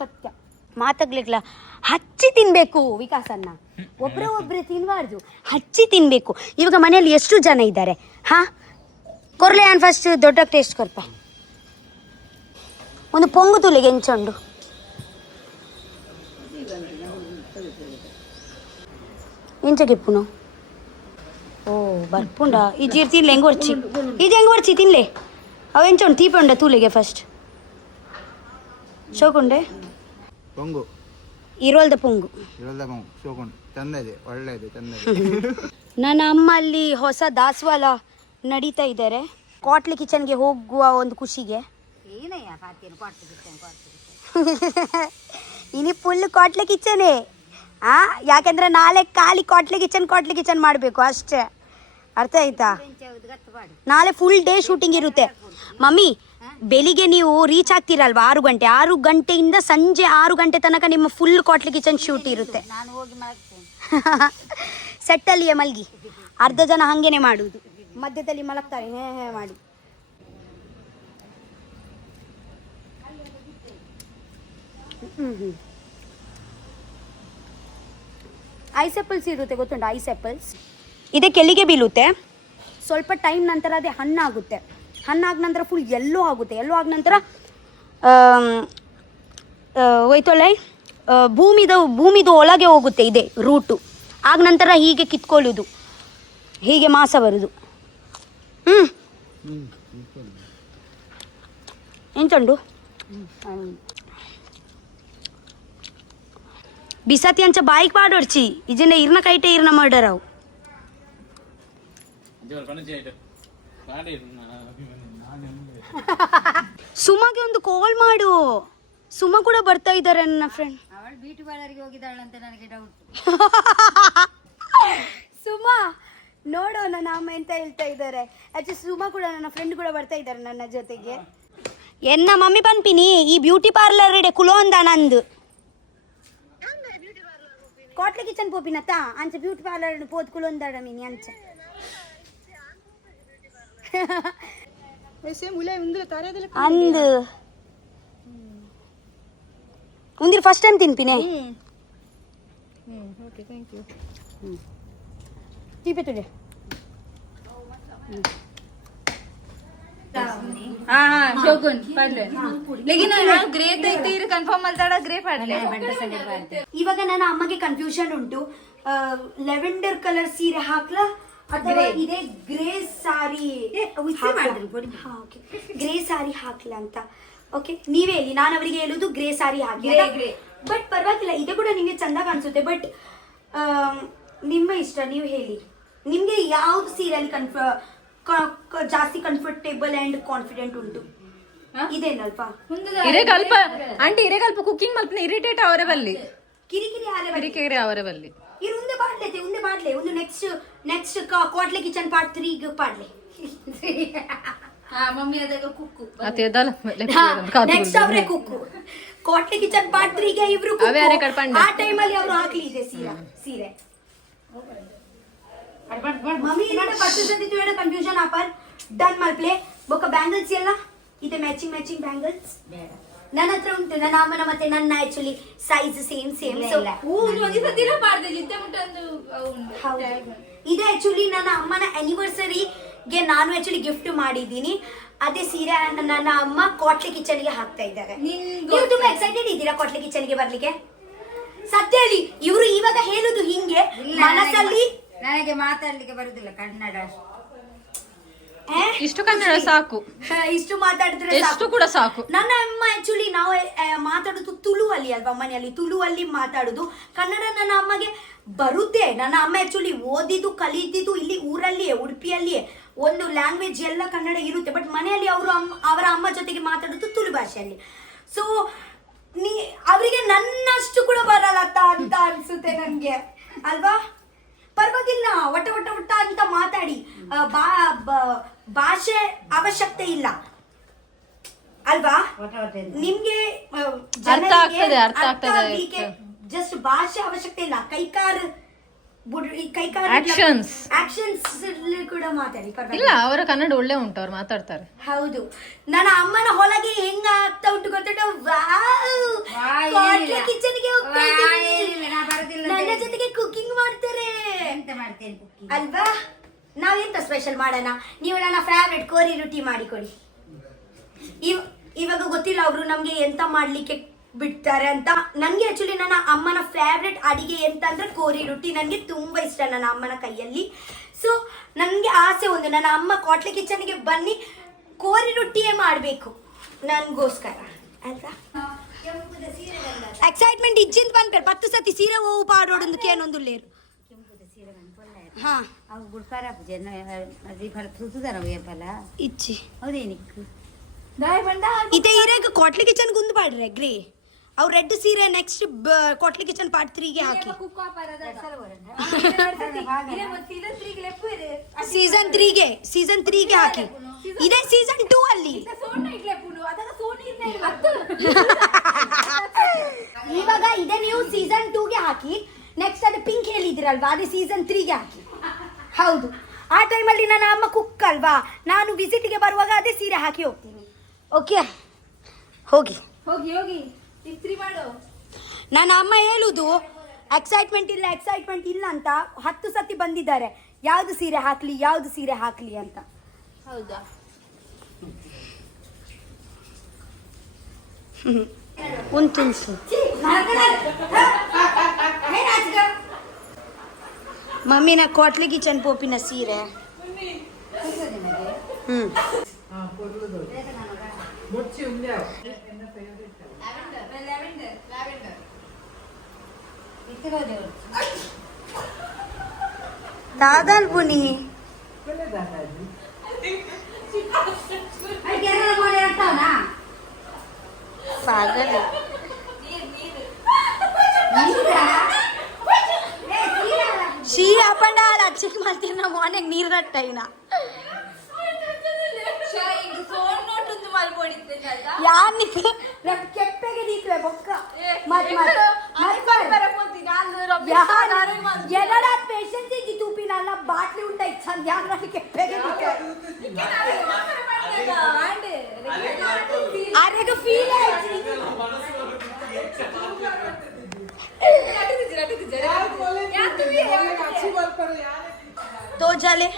ಸತ್ಯ ಮಾತಾಗ್ಲಿಕ್ಲ ಹಚ್ಚಿ ತಿನ್ಬೇಕು ವಿಕಾಸನ್ನ. ಒಬ್ಬರೇ ತಿನ್ಬಾರ್ದು, ಹಚ್ಚಿ ತಿನ್ಬೇಕು. ಇವಾಗ ಮನೆಯಲ್ಲಿ ಎಷ್ಟು ಜನ ಇದ್ದಾರೆ? ಹಾಂ, ಕೊರ್ಲೆ ಆನ್ ಫಸ್ಟ್ ದೊಡ್ಡ ಟೇಸ್ಟ್ ಕೊರ್ಪ. ಒಂದು ಪೊಂಗು ತುಲಿಗೆ ಎಂಚೊಂಡು ಎಂಚಗಿಪ್ಪುನು. ಓ ಬರ್ಪುಂಡ ಇಜ್ಜಿರ್ ತಿನ್ಲೆ ಹೆಂಗೆ ಹೊರ್ಚಿ ತಿನ್ಲೆ. ಅವು ಎಂಚೊಂಡು ತೀಪುಂಡ ತೂಲಿಗೆ ಫಸ್ಟ್ ಶೋಕುಂಡೆ ಪೊಂಗು ಇರೋಲ್ದ ಪೊಂಗು ಶೋಕುಂಡು ಚಂದ ಒಳ್ಳೆಯದು ಚಂದ. ನನ್ನ ಅಮ್ಮ ಅಲ್ಲಿ ಹೊಸ ದಾಸವಾಳ ನಡೀತಾ ಇದ್ದಾರೆ. ಕಾಟ್ಲೆ ಕಿಚನ್ಗೆ ಹೋಗುವ ಒಂದು ಖುಷಿಗೆ ಇನಿ ಫುಲ್ ಕಾಟ್ಲೆ ಕಿಚನೇ. ಯಾಕೆಂದ್ರೆ ನಾಳೆ ಖಾಲಿ ಕಾಟ್ಲೆ ಕಿಚನ್ ಮಾಡಬೇಕು ಅಷ್ಟೇ, ಅರ್ಥ ಆಯ್ತಾ? ನಾಳೆ ಫುಲ್ ಡೇ ಶೂಟಿಂಗ್ ಇರುತ್ತೆ. ಮಮ್ಮಿ, ಬೆಳಿಗ್ಗೆ ನೀವು ರೀಚ್ ಆಗ್ತೀರಲ್ವಾ 6 ಗಂಟೆಯಿಂದ ಸಂಜೆ 6 ಗಂಟೆ ತನಕ ನಿಮ್ಮ ಫುಲ್ ಕಾಟ್ಲೆ ಕಿಚನ್ ಶೂಟ್ ಇರುತ್ತೆ. ಸೆಟ್ಟಲ್ಲಿಯೇ ಮಲ್ಗಿ. ಅರ್ಧ ಜನ ಹಾಗೇನೆ ಮಾಡುವುದು, ಮಧ್ಯದಲ್ಲಿ ಮಲಗ್ತಾರೆ ಹೇ ಮಾಡಿ. ಐಸ್ ಆ್ಯಪಲ್ಸ್ ಇರುತ್ತೆ, ಗೊತ್ತುಂಟು? ಐಸ್ ಆ್ಯಪಲ್ಸ್ ಇದೆ, ಕೆಳಗೆ ಬೀಳುತ್ತೆ. ಸ್ವಲ್ಪ ಟೈಮ್ ನಂತರ ಅದೇ ಹಣ್ಣಾಗುತ್ತೆ. ಹಣ್ಣಾದ ನಂತರ ಫುಲ್ ಎಲ್ಲೋ ಆಗುತ್ತೆ. ಎಲ್ಲೋ ಆದ ನಂತರ ಹೋಯ್ತೊಳ್ಳೆ ಭೂಮಿದು ಒಳಗೆ ಹೋಗುತ್ತೆ, ಇದೆ ರೂಟು. ಆಗ ನಂತರ ಹೀಗೆ ಕಿತ್ಕೊಳ್ಳೋದು, ಹೀಗೆ ಮಾಸ ಬರೋದು. ಎಂಚುಂಡು ಬಿಸತಿ ಅಂಚ ಬಾಯಿಗೆ ಪಾಡೋಡ್ಚಿ ಇಜಿಂದ ಇರ್ನ ಕೈಟೆ ಇರ್ನ ಮರ್ಡರ್ ಅವು. ಸುಮಗೆ ಒಂದು ಕಾಲ್ ಮಾಡು, ಸುಮ ಕೂಡ ಬರ್ತಾ ಇದ್ದಾರೆ ನನ್ನ ಫ್ರೆಂಡ್. ಅವಳು ಬ್ಯೂಟಿ ಪಾರ್ಲರ್ಗೆ ಹೋಗಿದ್ದಾಳಂತೆ, ನನಗೆ ಡೌಟ್. ಸುಮಾ ನೋಡು ನನ್ನ ಅಮ್ಮ ಎಂತ ಹೇಳ್ತಾ ಇದ್ದಾರೆ. ಆಚೆ ಸುಮಾ ಕೂಡ ನನ್ನ ಫ್ರೆಂಡ್ ಕೂಡ ಬರ್ತಾ ಇದ್ದಾರೆ ನನ್ನ ಜೊತೆಗೆ. ಎನ್ನ ಮಮ್ಮಿ ಪನ್ಪಿನಿ ಈ ಬ್ಯೂಟಿ ಪಾರ್ಲರ್ ಇಡೆ ಕುಲೋಂದ ನಂದು ಕಾಟ್ಲೆ ಕಿಚನ್ ಪೋಪಿನತ್ತ ಅಂಚ ಬ್ಯೂಟಿ ಪಾರ್ಲರ್ ಪೋದ್ ಕುಲೋಂದಾಡ ಮೀನಿ ಅಂಚ ಅಂದು ಉಂದಿರು ಫಸ್ಟ್ ಟೈಮ್ ತಿನ್ಪಿನೇ. ತೀಪೆ ತುಡೆ ಇವಾಗ ನನ್ನ ಅಮ್ಮಗೆ ಕನ್ಫ್ಯೂಷನ್ ಉಂಟು. ಲೆವೆಂಡರ್ ಕಲರ್ ಸೀರೆ ಹಾಕ್ಲಾ ಅಥವಾ ಇದೇ ಗ್ರೇ ಸಾರಿ ಗ್ರೇ ಸಾರಿ ಹಾಕ್ಲಾ ಅಂತ. ಓಕೆ, ನೀವೇ ಹೇಳಿ. ನಾನು ಅವರಿಗೆ ಹೇಳುದು ಗ್ರೇ ಸಾರಿ ಹಾಕಿ. ಬಟ್ ಪರವಾಗಿಲ್ಲ, ಇದು ಕೂಡ ನಿಮಗೆ ಚಂದ ಕಾಣಿಸುತ್ತೆ. ಬಟ್ ನಿಮ್ಮ ಇಷ್ಟ, ನೀವು ಹೇಳಿ ನಿಮ್ಗೆ ಯಾವ್ದು ಸೀರೆಯಲ್ಲಿ ಜಾಸ್ತಿ ಕಂಫರ್ಟೇಬಲ್ ಅಂಡ್ ಕಾನ್ಫಿಡೆಂಟ್ ಉಂಟು? ಇದೇನಲ್ವಾ ಇರೇಗಲ್ಪ ಆಂಟಿ ಇರೇಗಲ್ಪ ಕುಕಿಂಗ್ ಮಲ್ಪನ ಇರಿಟೇಟ್ ಅವರೇ ಬಲ್ಲಿ ಕಿರಿಕಿರಿ ಕಿರಿಕಿರಿ ಅವರೇ ಬಲ್ಲಿ ಇರು ಉಂದೆ ಬಾಡ್ಲೆ ಒಂದು ನೆಕ್ಸ್ಟ್ ಕೋಟ್ಲೆ ಕಿಚನ್ ಪಾರ್ಟ್ 3 ಪಾಡ್ಲೆ ಮಮ್ಮಿ ಅದಾಗ ಕುಕ್ಕು ನೆಕ್ಸ್ಟ್ ಅವರೇ ಕುಕ್ಕು ಕೋಟ್ಲೆ ಕಿಚನ್ ಪಾರ್ಟ್ 3 ಗೆ ಇಬ್ರು ಆ ಟೈಮಲ್ಲಿ ಅವರು ಹಾಕ್ಲಿ ಇದೆ ಸೀರೆ ಮಮ್ಮಿ ಇನ್ನ ಪರ್ಚೇಸ್ ಬೇಡ ಕನ್ಫ್ಯೂಷನ್ ಆಪರ್ ಡನ್ ಮಲ್ಪ್ಲೆ ಬೊಕ್ಕ ಬ್ಯಾಂಗಲ್ಸ್ ಎಲ್ಲ ಇದೆ ಮ್ಯಾಚಿಂಗ್ ಬ್ಯಾಂಗಲ್ಸ್ ನನ್ನ ಹತ್ರ ಉಂಟು. ನನ್ನ ಅಮ್ಮನ ಮತ್ತೆ ನನ್ನ ಆಕ್ಚುಲಿ ಸೈಜ್ ಸೇಮ್ ಇದೆ. ಆಕ್ಚುಲಿ ನನ್ನ ಅಮ್ಮನ ಆನಿವರ್ಸರಿಗೆ ನಾನು ಆಕ್ಚುಲಿ ಗಿಫ್ಟ್ ಮಾಡಿದ್ದೀನಿ. ಅದೇ ಸೀರೆ ನನ್ನ ಅಮ್ಮ ಕೋಟ್ಲೆ ಕಿಚನ್ ಗೆ ಹಾಕ್ತಾ ಇದ್ದಾರೆ. ನೀವು ತುಂಬಾ ಎಕ್ಸೈಟೆಡ್ ಇದ್ದೀರಾ ಕೋಟ್ಲೆ ಕಿಚನ್ ಗೆ ಬರ್ಲಿಕ್ಕೆ? ಸತ್ಯ ಹೇಳಿ, ಇವರು ಇವಾಗ ಹೇಳುದು ಹಿಂಗೆ ಮನಸ್ಸಲ್ಲಿ. ನನಗೆ ಮಾತಾಡ್ಲಿಕ್ಕೆ ಬರುದಿಲ್ಲ ಕನ್ನಡ. ಇಷ್ಟು ಕನ್ನಡ ಸಾಕು, ಇಷ್ಟು ಮಾತಾಡಿದ್ರೆ ಎಷ್ಟು ಕೂಡ ಸಾಕು. ನನ್ನ ಅಮ್ಮ ಆಕ್ಚುಲಿ ನಾವು ಮಾತಾಡುದು ತುಳುವಲ್ಲಿ ಅಲ್ವಾ, ಮನೆಯಲ್ಲಿ ತುಳುವಲ್ಲಿ ಮಾತಾಡುದು. ಕನ್ನಡ ನನ್ನ ಅಮ್ಮಗೆ ಬರುತ್ತೆ. ನನ್ನ ಅಮ್ಮ ಆಕ್ಚುಲಿ ಓದಿದ್ದು ಕಲಿತಿದ್ದು ಇಲ್ಲಿ ಊರಲ್ಲಿಯೇ, ಉಡುಪಿಯಲ್ಲಿಯೇ. ಒಂದು ಲ್ಯಾಂಗ್ವೇಜ್ ಎಲ್ಲ ಕನ್ನಡ ಇರುತ್ತೆ, ಬಟ್ ಮನೆಯಲ್ಲಿ ಅವರ ಅಮ್ಮ ಜೊತೆಗೆ ಮಾತಾಡುದು ತುಳು ಭಾಷೆಯಲ್ಲಿ. ಸೊ ಅವರಿಗೆ ನನ್ನಷ್ಟು ಕೂಡ ಬರಲ್ಲ ಅಂತ ಅನ್ಸುತ್ತೆ ನನ್ಗೆ, ಅಲ್ವಾ? ಪರವಾಗಿಲ್ಲ, ಒಟ್ಟ ಅಂತ ಮಾತಾಡಿ. ಭಾಷೆ ಅವಶ್ಯಕತೆ ಇಲ್ಲ ಅಲ್ವಾ ನಿಮ್ಗೆ? ಅರ್ಥ ಆಗ್ತದೆ. ಜಸ್ಟ್ ಭಾಷೆ ಅವಶ್ಯಕತೆ ಇಲ್ಲ, ಕೈಕಾರ್ ಆಕ್ಷನ್ಸ್ ಕೂಡ ಮಾತಾಡಿ. ಇಲ್ಲ, ಅವರ ಕನ್ನಡ ಒಳ್ಳೆ ಉಂಟು, ಅವ್ರು ಮಾತಾಡ್ತಾರೆ. ಹೌದು, ನನ್ನ ಅಮ್ಮನ ಹೊಲಗೆ ಹೆಂಗ ಆಗ್ತಾ ಉಂಟು ಗೊತ್ತುಂಟು. ಕಿಚನ್ಗೆ ಹೋಗ್ತಾ ಇದ್ದೀನಿ, ನನ್ನ ಜೊತೆಗೆ ಕುಕಿಂಗ್ ಮಾಡ್ತಾರೆ ಅಲ್ವಾ? ನಾವೆಂತ ಸ್ಪೆಷಲ್ ಮಾಡೋಣ? ನೀವು ನನ್ನ ಫೇವ್ರೆಟ್ ಕೋರಿ ರೊಟ್ಟಿ ಮಾಡಿಕೊಡಿ. ಇವಾಗ ಗೊತ್ತಿಲ್ಲ ಅವರು ನಮ್ಗೆ ಎಂತ ಮಾಡ್ಲಿಕ್ಕೆ ಬಿಡ್ತಾರೆ ಅಂತ. ನನ್ಗೆ ಆಕ್ಚುಲಿ ನನ್ನ ಅಮ್ಮನ ಫೇವ್ರೆಟ್ ಅಡಿಗೆ ಎಂತ ಅಂದ್ರೆ ಕೋರಿ ರೊಟ್ಟಿ. ನನ್ಗೆ ತುಂಬಾ ಇಷ್ಟ ನನ್ನ ಅಮ್ಮನ ಕೈಯಲ್ಲಿ. ಸೊ ನನ್ಗೆ ಆಸೆ ಒಂದು, ನನ್ನ ಅಮ್ಮ ಕೋಟ್ಲೆ ಕಿಚನ್ಗೆ ಬನ್ನಿ ಕೋರಿ ರೊಟ್ಟಿಯೇ ಮಾಡ್ಬೇಕು ನನ್ಗೋಸ್ಕರ ಅಲ್ವಾ? ಎಕ್ಸೈಟ್ಮೆಂಟ್ ಇಜ್ಜಿಂದ ಬಂದ್ಬೇಡ 10 ಸತಿ ಸೀರೆ ಹೋಗು ಪಾಡೋಡೊಂದು ಕೇನೊಂದು ಲೇರು. ಹಾ ಅವು ಗುಡ್ಕಾರ ಜನ ಅದೀಫಲ ತುಸುದರ ವೇಪಲ ಇಚ್ಚಿ ಹೌದೇನಿಕ್ಕು ಇದೇ ಇರೇಗ ಕೋಟ್ಲೆ ಕಿಚನ್ ಗುಂದು ಪಾಡ್ರೆ ಗ್ರೇ. ಅವ್ರು ರೆಡ್ ಸೀರೆ ನೆಕ್ಸ್ಟ್ ಕೋಟ್ಲೆ ಕಿಚನ್ ಪಾರ್ಟ್ 3 ಗೆ ಹಾಕಿ. ಸೀಸನ್ 3 ಗೆ ಹಾಕಿ. ಇದೇ ಸೀಸನ್ 2 ಅಲ್ಲಿ. ಇವಾಗ ಇದೇ ನೀವು ಸೀಸನ್ 2 ಗೆ ಹಾಕಿ. ನೆಕ್ಸ್ಟ್ ಅದು ಪಿಂಕ್ ಹೇಳಿದಿರಲ್ವಾ, ಅದೇ ಸೀಸನ್ 3 ಗೆ ಹಾಕಿ. ಹೌದು, ಆ ಟೈಮಲ್ಲಿ ನನ್ನ ಅಮ್ಮ ಕುಕ್ ಅಲ್ವಾ, ನಾನು ವಿಸಿಟ್ಗೆ ಬರುವಾಗ ಅದೇ ಸೀರೆ ಹಾಕಿ ಹೋಗ್ತೀನಿ. ಓಕೆ, ಹೋಗಿ ಇಸ್ತ್ರಿ ಮಾಡು. ನನ್ನ ಅಮ್ಮ ಹೇಳುದು ಎಕ್ಸೈಟ್ಮೆಂಟ್ ಇಲ್ಲ ಅಂತ 10 ಸತಿ ಬಂದಿದ್ದಾರೆ ಯಾವ್ದು ಸೀರೆ ಹಾಕ್ಲಿ ಅಂತ. ಹೌದಾ? ಉಂಟು ಮಮ್ಮಿನ ಕೋಟ್ಲೆ ಕಿಚನ್ ಪೋಪಿನ ಸೀರೆ. दादाल पुनी पागल शी आपण चिक मारतीना मोने नीर रट्टाइना यार निकल रब केप्पेगे दीतवे बೊಕ್ಕ मत ಏನಡಾ ಪೇಷಂಟ್ ಇದ್ದಿ ತೂಪಿ ನನ್ನ ಬಾಟ್ಲಿ ಉಂಟ ಚಂದ ಯಾನ್ ರಟ್ಟಿ ಕೆಪ್ಪೆಗೆ ದೀತವೆ ಆರೆಗ ಫೀಲ್ ಆಯ್ತು तो जले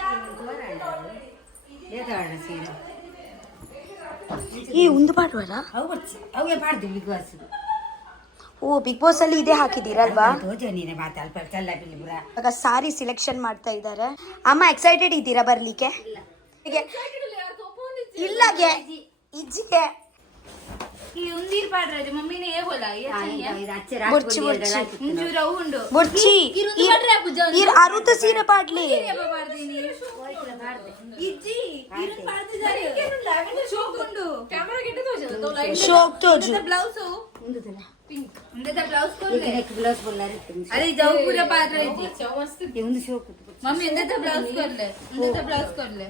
ये उंद पाडवारा ಅವೇ ಪಾಡ್ತೀವಿ ಬಿಗ್ ಬಾಸ್. ಓ ಬಿಗ್ ಬಾಸ್ ಅಲ್ಲಿ ಇದೇ ಹಾಕಿದ್ದೀರಲ್ವಾ? ತೋಜ ನೀನೆ ಮಾತಾಡ್ಪ ಚಲ್ಲ ಬಿಲ್ಲಿ ಬುರ ಇವಾಗ ಸಾರಿ ಸಿಲೆಕ್ಷನ್ ಮಾಡ್ತಾ ಇದ್ದಾರೆ. ಅಮ್ಮ ಎಕ್ಸೈಟೆಡ್ ಇದ್ದೀರಾ ಬರ್ಲಿಕ್ಕೆ? ಇಲ್ಲ ಇಜ್ಜಿಗೆ ಈ ಉಂದೀರ್ ಪಾಡ್ರಾಜು ಮಮ್ಮಿನೇ ಏ ಬೋಲ ಇದು ಅಚ್ಚೆ ಬುರ್ಚಿ ರಾತ್ರಿ ಬುರ್ಚಿ ಮುಂಜೂರ ಉಂಡು ಬುರ್ಚಿ ಇರ್ ಅರುತ ಸೀರೆ ಪಾಡ್ಲಿ ಇಜ್ಜಿ ಇರು ಪಾಡ್ತಿದ್ದಾರೆ ಶೋಕ್ ಉಂಡು ಕ್ಯಾಮೆರಾ ಗೆಟ್ಟು ತೋಜ ಶೋಕ್ ತೋಜು ಬ್ಲೌಸ್ ಮುಂದುದಲ್ಲ ಪಿಂಕ್ ಉಂಡದ ಬ್ಲೌಸ್ ಈಗ ಕೊಡ್ಲೆ ನೆಕ್ ಬ್ಲೌಸ್ ಬೊಲ್ಲಾರಿ ಅರೆ ಜಾವ್ ಪೂರ ಪಾಡ್ರ ಇಜ್ಜಿ ಒಂದು ಶೋಕ್ ಮಮ್ಮಿ ಎಂದದ ಬ್ಲೌಸ್ ಕೊಡ್ಲೆ ಎಂದದ ಬ್ಲೌಸ್ ಕೊಡ್ಲೆ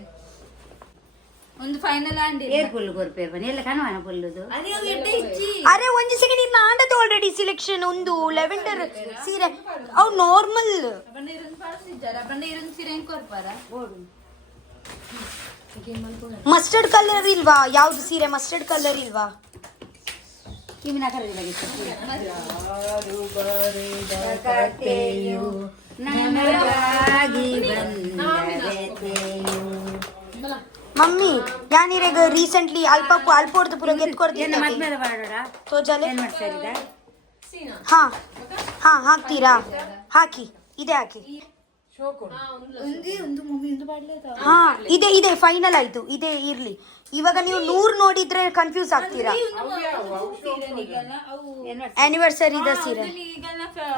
ಒಂದು ಫೈನಲ್ ಆಂಡಿ ಏರ್ ಪುಲ್ ಕೊರ್ಪೇರ್ ಬನ್ನಿ ಎಲ್ಲ ಕಣವನ ಪುಲ್ಲುದು ಅರೆ ಅವು ಎಡ್ಡೆ ಇಜ್ಜಿ ಅರೆ ಒಂದು ಸೆಕೆಂಡ್ ಇನ್ನು ಆಂಡದ ಆಲ್ರೆಡಿ ಸಿಲೆಕ್ಷನ್ ಒಂದು ಲೆವೆಂಡರ್ ಸೀರೆ ಅವು ನಾರ್ಮಲ್ ಬಂಡ ಇರನ್ ಪಾಡ್ಸಿದ್ದಾರೆ ಬಂಡ ಇರನ್ ಸೀರೆ ಹೆಂಗ್ ಕೊರ್ಪಾರ ಬೋಡು ಮಸ್ಟರ್ಡ್ ಕಲರ್ ಇಲ್ವಾ? ಯಾವ್ದು ಸೀರೆ ಮಸ್ಟರ್ಡ್ ಕಲರ್ ಇಲ್ವಾ? ಕಿವಿನ ಕರೆದಿಲಾಗಿತ್ತು ಕತೆಯು ನನಗಾಗಿ ಬಂದತೆಯು ಮಮ್ಮಿ ಯಾನಿರೆಗ ರೀಸೆಂಟ್ಲಿ ಅಲ್ಪೋರ್ದು ಪುರ ಏನು ಗೆದ್ಕೊಡ್ತೀನಿ ಮದ್ಮೇಲೆ ಮಾಡೋಣ ತೋಜಲೆ ಏನು ಮಾಡ್ತಾರಿದ ಹಾ ಹಾ ಹಾಕ್ತೀರಾ? ಹಾಕಿ ಇದೆ ಹಾಕಿ. ಉಂದಿ ಒಂದು ಮಮ್ಮಿ ಒಂದು ಪಾಡ್ಲೆ ಹಾ ಇದೆ ಫೈನಲ್ ಆಯ್ತು. ಇದೆ ಇರ್ಲಿ. ಇವಾಗ ನೀವು 100 ನೋಡಿದ್ರೆ ಕನ್ಫ್ಯೂಸ್ ಆಗ್ತೀರಾ. ಆನಿವರ್ಸರಿ ದ ಸೀರೆ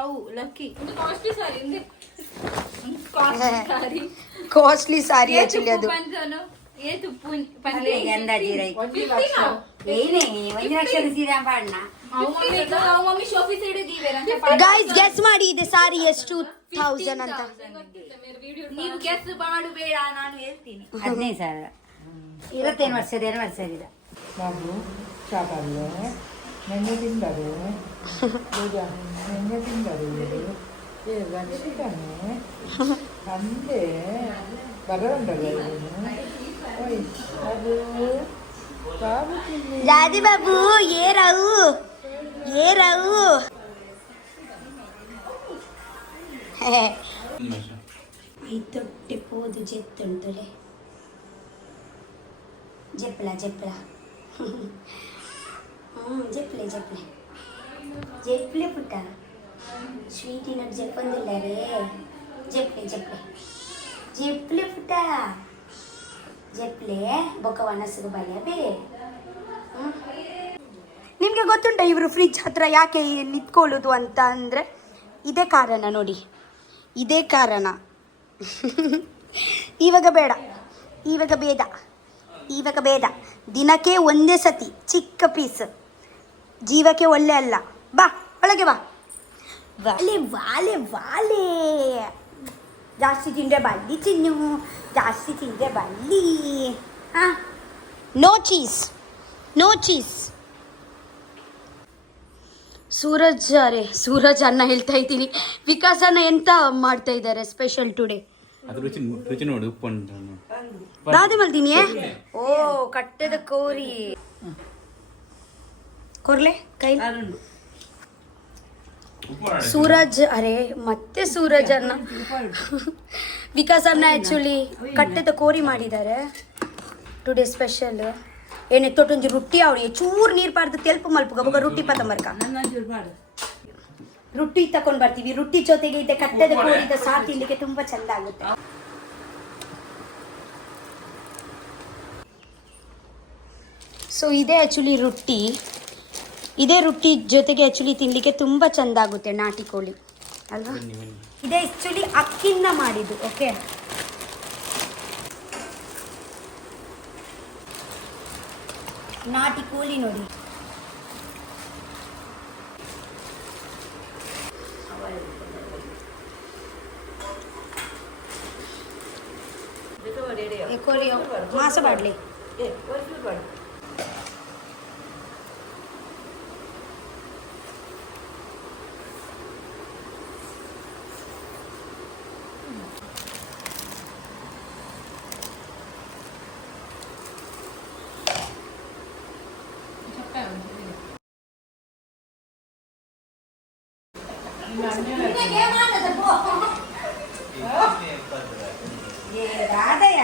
ಅವು ಲಕ್ಕಿ ಒಂದು ಕಾಸ್ಟ್ಲಿ ಸಾರಿ ಒಂದು ಕಾಸ್ಟ್ಲಿ ಸಾರಿ ಕಾಸ್ಟ್ಲಿ ಸಾರಿ ಆಕ್ಚುಲಿ ಅದು. ಪಂಚನು ಏತು ಪಂದೆ ಅಂದಾಜಿರೈ ಏನೇ 1 ಲಕ್ಷದ ಸೀರೆ ಪಾಡ್ನ ಅವು ಮಮ್ಮಿ ಶೋಫಿ ಸೈಡ್ ದೀವೇರ ಗೈಸ್ ಗೆಸ್ ಮಾಡಿ ಇದೆ ಸಾರಿ ಎಷ್ಟು 1000 ಅಂತ. ನೀವು ಗೆಸ್ ಮಾಡು ಬೇಡ ನಾನು ಹೇಳ್ತೀನಿ 15,000 21 ವರ್ಷದ ಆನಿವರ್ಸರಿದ బాబు చేపలు నెయ్యి తింటారు నెయ్యి తింటారు ఏ రక్షితనే అంతే బగరండగా అది బాబు తిని ರಾಧಿ ಬಾಬು ಏ ರಾವು ಒಂದು ನಿಮಿಷ. ಐತೊಟ್ಟೆ ಪೋದು ಜೆತ್ತುಂಟುಲೆ ಜೆಪ್ಲ ಜೆಪ್ಲೆ ಪುಟ್ಟ ಸ್ವೀಟಿನ ಜೆಪ್ಪಂದಿಲ್ಲ ರೇ ಜೆಪ್ಲೆ ಪುಟ್ಟ ಜೆಪ್ಲೆ ಬೊಕ್ಕ ವನಸ್ಸು ಬಲೆ ಬೇ. ನಿಮಗೆ ಗೊತ್ತುಂಟ ಇವರು ಫ್ರಿಜ್ ಹತ್ರ ಯಾಕೆ ನಿಂತ್ಕೊಳ್ಳೋದು ಅಂತ ಅಂದರೆ ಇದೇ ಕಾರಣ ನೋಡಿ, ಇದೇ ಕಾರಣ. ಇವಾಗ ಬೇಡ ದಿನಕ್ಕೆ ಒಂದೇ ಸತಿ ಚಿಕ್ಕ ಪೀಸ್ ಜೀವಕ್ಕೆ ಒಳ್ಳೆ ಅಲ್ಲ. ಬಾ ಒಳಗೆ ಬಾ. ವಾಲೆ ಜಾಸ್ತಿ ತಿಂದರೆ ಬಲ್ಲಿ ತಿನ್ನು, ಜಾಸ್ತಿ ತಿಂದರೆ ಬಲ್ಲಿ. ಹಾಂ ನೋ ಚೀಸ್. ಸೂರಜ್ ಅನ್ನ ಹೇಳ್ತಾ ಇದ್ದೀನಿ. ವಿಕಾಸ್ ಅನ್ನ ಎಂತ ಮಾಡ್ತಾ ಇದ್ದಾರೆ ಸ್ಪೆಷಲ್ ಟುಡೇ? ಅದು ರುಚಿ ನೋಡು ಉಪ್ಪು ಉಂಟು. ದಾದಿ ಮಲ್ದಿನಿಯೇ? ಓ ಕಟ್ಟೆದ ಕೋರಿ ಕೊರ್ಲೆ ಕೈ. ಸೂರಜ್ ಮತ್ತೆ ಸೂರಜ್ ಅನ್ನ ವಿಕಾಸ್ ಅನ್ನ ಆ್ಯಕ್ಚುಲಿ ಕಟ್ಟೆದ ಕೋರಿ ಮಾಡಿದ್ದಾರೆ ಟುಡೇ ಸ್ಪೆಷಲ್. ಏನೆತ್ತೊಟ್ಟೊಂಜಿ ರೊಟ್ಟಿ ಅವಳಿ ಚೂರು ನೀರು ಪಾಡ್ದು ತೆಲ್ಪು ಮಲ್ಪುಗ ಬೊಗ ರೊಟ್ಟಿ ಪತಂಬರ್ಕ ರೊಟ್ಟಿ ತಕೊಂಡ್ ಬರ್ತೀವಿ. ರೊಟ್ಟಿ ಜೊತೆಗೆ ಇದೆ ಕಟ್ಟೆದ ಕೋರಿದ ಸಾರು ತಿನ್ಲಿಕ್ಕೆ ತುಂಬಾ ಚಂದ ಆಗುತ್ತೆ. ಸೊ ಇದೇ ಆ್ಯಕ್ಚುಲಿ ರೊಟ್ಟಿ. ಇದೇ ರೊಟ್ಟಿ ಜೊತೆಗೆ ಆ್ಯಕ್ಚುಲಿ ತಿನ್ನಲಿಕ್ಕೆ ತುಂಬ ಚೆಂದ ಆಗುತ್ತೆ ನಾಟಿ ಕೋಳಿ ಅಲ್ವಾ? ಇದೇ ಆ್ಯಕ್ಚುಲಿ ಅಕ್ಕಿಂದ ಮಾಡಿದ್ದು. ಓಕೆ, ನಾಟಿ ಕೋಳಿ ನೋಡಿ. ಕೋಳಿ ಮಾಸ ಬಾಡ್ಲಿ. ರಾಧಯ್ಯ